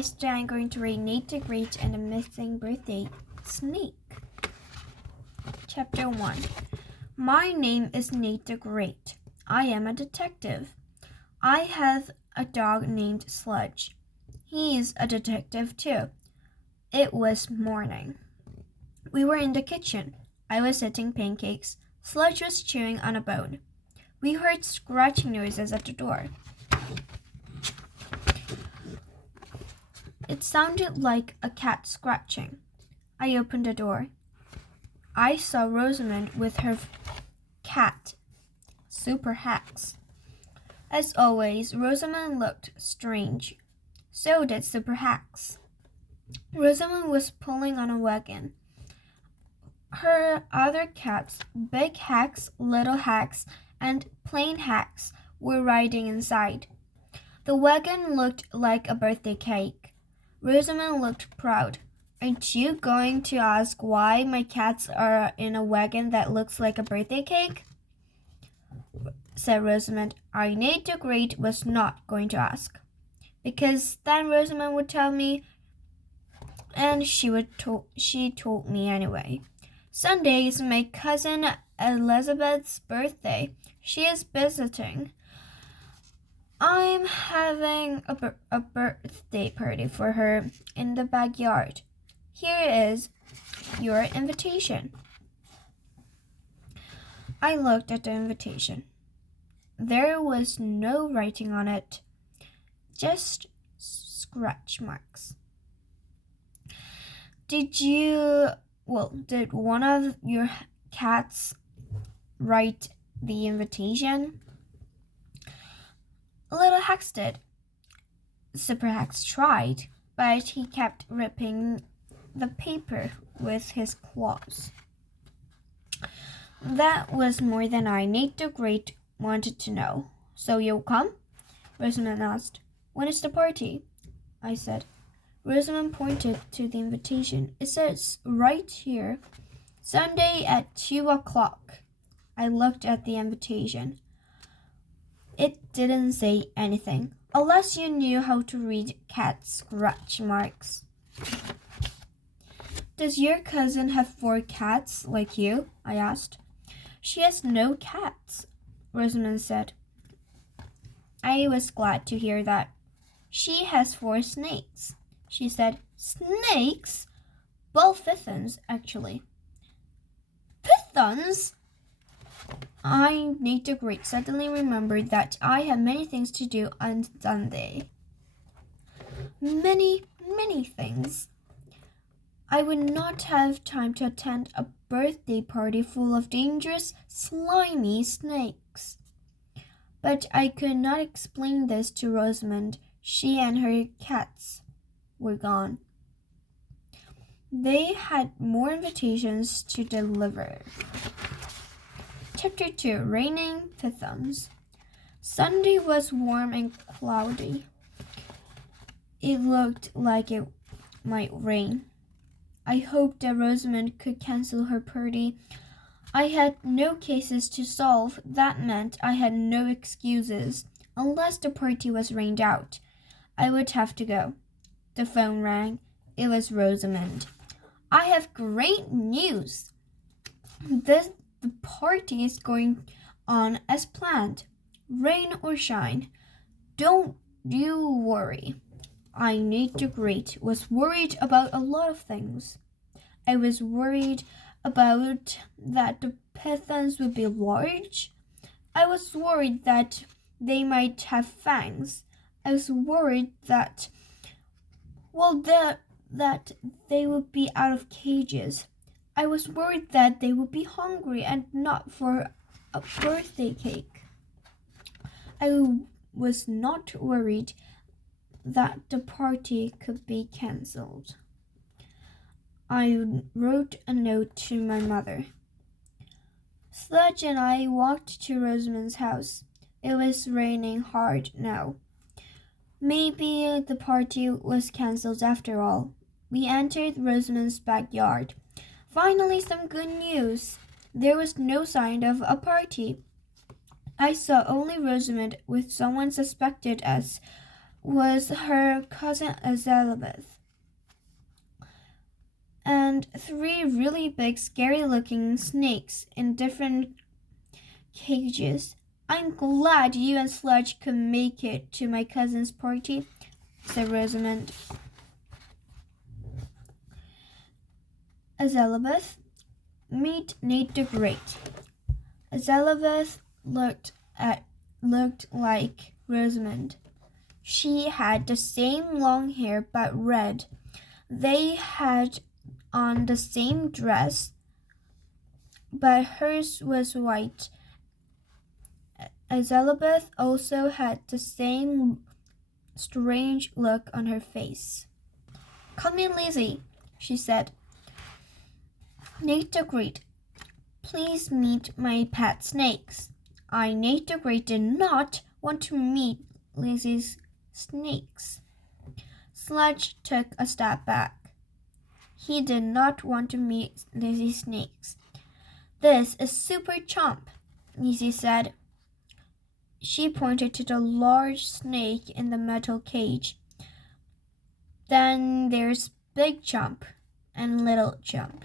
guys, today I'm going to read Nate the Great and the Missing Birthday Snake. Chapter 1. My name is Nate the Great. I am a detective. I have a dog named Sludge. He's a detective too. It was morning. We were in the kitchen. I was eating pancakes. Sludge was chewing on a bone. We heard scratching noises at the door. It sounded like a cat scratching. I opened the door. I saw Rosamond with her cat, Super Hax. As always, Rosamond looked strange. So did Super Hax. Rosamond was pulling on a wagon. Her other cats, Big Hax, Little Hax, and Plain Hax, were riding inside. The wagon looked like a birthday cake. Rosamond looked proud. Aren't you going to ask why my cats are in a wagon that looks like a birthday cake? Said Rosamond. Nate the Great was not going to ask. Because then Rosamond would tell me, and she told me anyway. Sunday is my cousin Elizabeth's birthday. She is visiting. I'm having a birthday party for her in the backyard. Here is your invitation. I looked at the invitation. There was no writing on it, just scratch marks. Did one of your cats write the invitation? Little Hax did. Super Hax tried, but he kept ripping the paper with his claws. That was more than Nate the Great wanted to know. So you'll come? Rosamond asked. When is the party? I said. Rosamond pointed to the invitation. It says right here, Sunday at 2:00. I looked at the invitation. It didn't say anything, unless you knew how to read cat scratch marks. Does your cousin have 4 cats like you? I asked. She has no cats, Rosamond said. I was glad to hear that. She has 4 snakes, she said. Snakes? Well, pythons, actually. Pythons? Nate the Great suddenly remembered that I had many things to do on Sunday. Many things. I would not have time to attend a birthday party full of dangerous, slimy snakes. But I could not explain this to Rosamond. She and her cats were gone. They had more invitations to deliver. Chapter 2. Raining Pythons. Sunday was warm and cloudy. It looked like it might rain. I hoped that Rosamond could cancel her party. I had no cases to solve. That meant I had no excuses. Unless the party was rained out, I would have to go. The phone rang. It was Rosamond. I have great news. The party is going on as planned. Rain or shine. Don't you worry. Nate the Great was worried about a lot of things. I was worried about that the pythons would be large. I was worried that they might have fangs. I was worried that they would be out of cages. I was worried that they would be hungry and not for a birthday cake. I was not worried that the party could be cancelled. I wrote a note to my mother. Sludge and I walked to Rosamond's house. It was raining hard now. Maybe the party was cancelled after all. We entered Rosamond's backyard. Finally, some good news. There was no sign of a party. I saw only Rosamond with someone suspected as was her cousin Elizabeth, and 3 really big, scary-looking snakes in different cages. I'm glad you and Sludge could make it to my cousin's party, said Rosamond. Elizabeth, meet Nate the Great. Elizabeth looked like Rosamond. She had the same long hair but red. They had on the same dress, but hers was white. Elizabeth also had the same strange look on her face. Call me Lizzie, she said. Nate the Great, please meet my pet snakes. Nate the Great, did not want to meet Lizzie's snakes. Sludge took a step back. He did not want to meet Lizzie's snakes. This is Super Chomp, Lizzie said. She pointed to the large snake in the metal cage. Then there's Big Chomp and Little Chomp.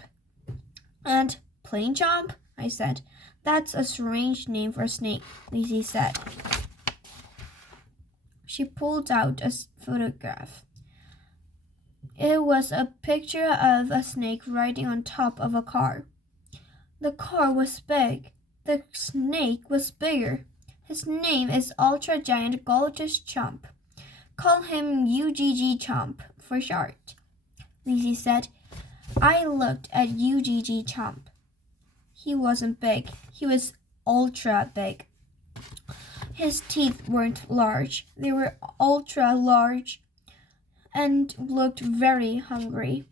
And Plain Chomp, I said. That's a strange name for a snake, Lizzie said. She pulled out a photograph. It was a picture of a snake riding on top of a car. The car was big. The snake was bigger. His name is Ultra Giant Gorgeous Chomp. Call him UGG Chomp for short, Lizzie said. I looked at UGG Chomp. He wasn't big. He was ultra big. His teeth weren't large. They were ultra large and looked very hungry.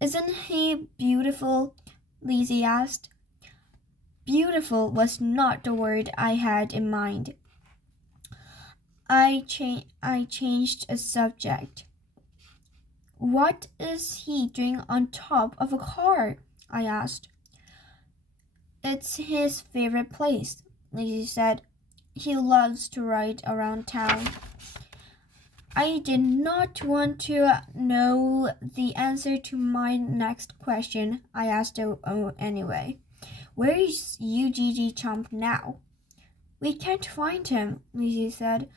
Isn't he beautiful? Lizzie asked. Beautiful was not the word I had in mind. I changed a subject. What is he doing on top of a car? I asked. It's his favorite place, Lizzie said. He loves to ride around town. I did not want to know the answer to my next question. I asked anyway. Where is UGG Chomp now? We can't find him, Lizzie said.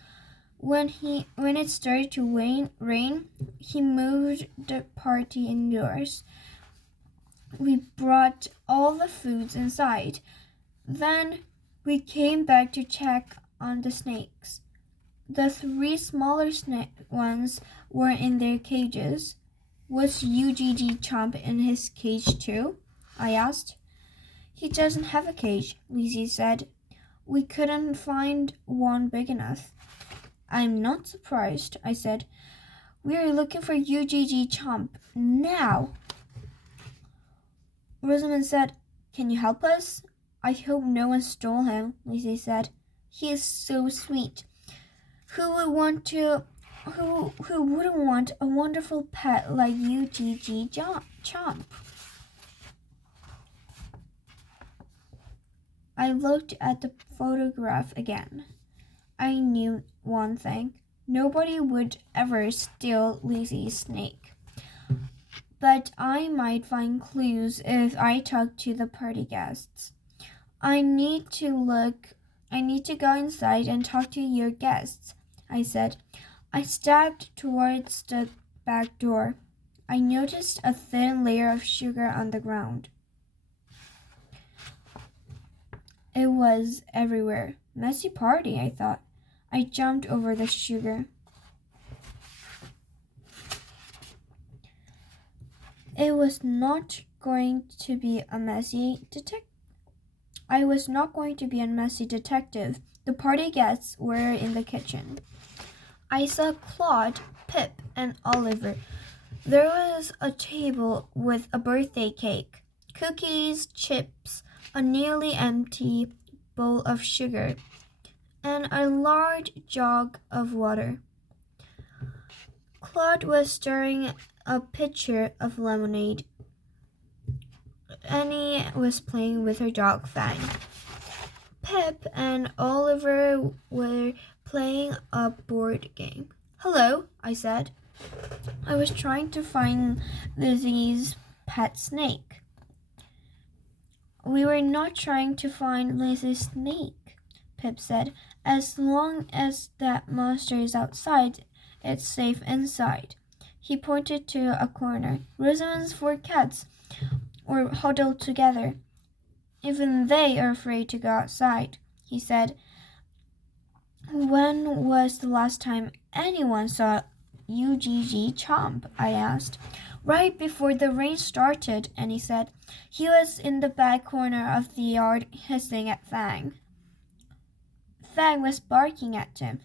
When it started to rain, he moved the party indoors. We brought all the foods inside. Then we came back to check on the snakes. The 3 smaller ones were in their cages. Was UGG Chomp in his cage too? I asked. He doesn't have a cage, Lizzie said. We couldn't find one big enough. I'm not surprised, I said. We're looking for UGG Chomp now. Rosamond said, Can you help us? I hope no one stole him, Lizzie said. He is so sweet. Who wouldn't want a wonderful pet like UGG Chomp? I looked at the photograph again. I knew one thing. Nobody would ever steal Lizzie's snake. But I might find clues if I talk to the party guests. I need to go inside and talk to your guests, I said. I stepped towards the back door. I noticed a thin layer of sugar on the ground. It was everywhere. Messy party, I thought. I jumped over the sugar. It was not going to be a messy I was not going to be a messy detective. The party guests were in the kitchen. I saw Claude, Pip, and Oliver. There was a table with a birthday cake, cookies, chips, a nearly empty bowl of sugar, and a large jug of water. Claude was stirring a pitcher of lemonade. Annie was playing with her dog Fang. Pip and Oliver were playing a board game. Hello, I said. I was trying to find Lizzie's pet snake. We were not trying to find Lizzie's snake, Pip said. As long as that monster is outside, it's safe inside. He pointed to a corner. Rosamond's 4 cats were huddled together. Even they are afraid to go outside, he said. When was the last time anyone saw UGG Chomp? I asked. Right before the rain started, Annie said. He was in the back corner of the yard hissing at Fang. Fang was barking at him.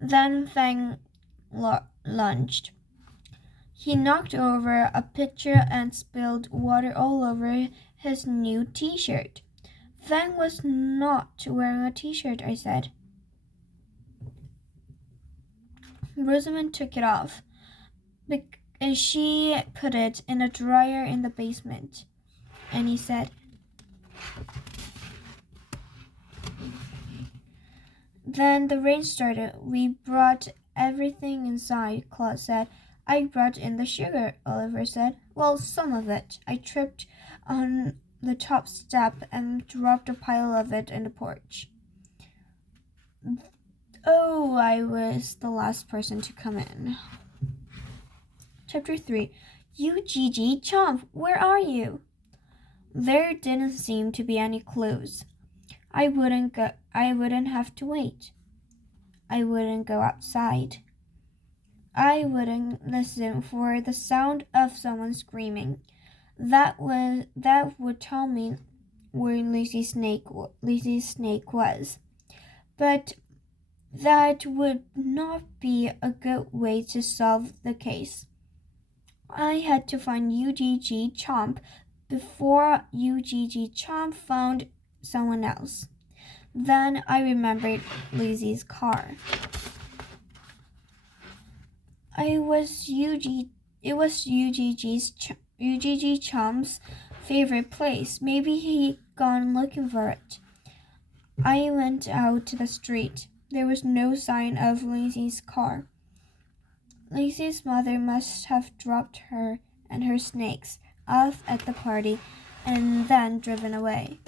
Then Fang lunged. He knocked over a pitcher and spilled water all over his new t-shirt. Fang was not wearing a t-shirt, I said. Rosamond took it off. She put it in a dryer in the basement. And he said, Then the rain started. We brought everything inside, Claude said. I brought in the sugar, Oliver said. Well, some of it. I tripped on the top step and dropped a pile of it in the porch. Oh, I was the last person to come in. Chapter 3. UGG Chomp, where are you? There didn't seem to be any clues. I wouldn't have to wait. I wouldn't go outside. I wouldn't listen for the sound of someone screaming. That would tell me where Lizzie's snake was. But that would not be a good way to solve the case. I had to find UGG Chomp before UGG Chomp found someone else. Then I remembered Lizzie's car. It was UGG Chomp's favorite place. Maybe he'd gone looking for it. I went out to the street. There was no sign of Lizzie's car. Lizzie's mother must have dropped her and her snakes off at the party and then driven away.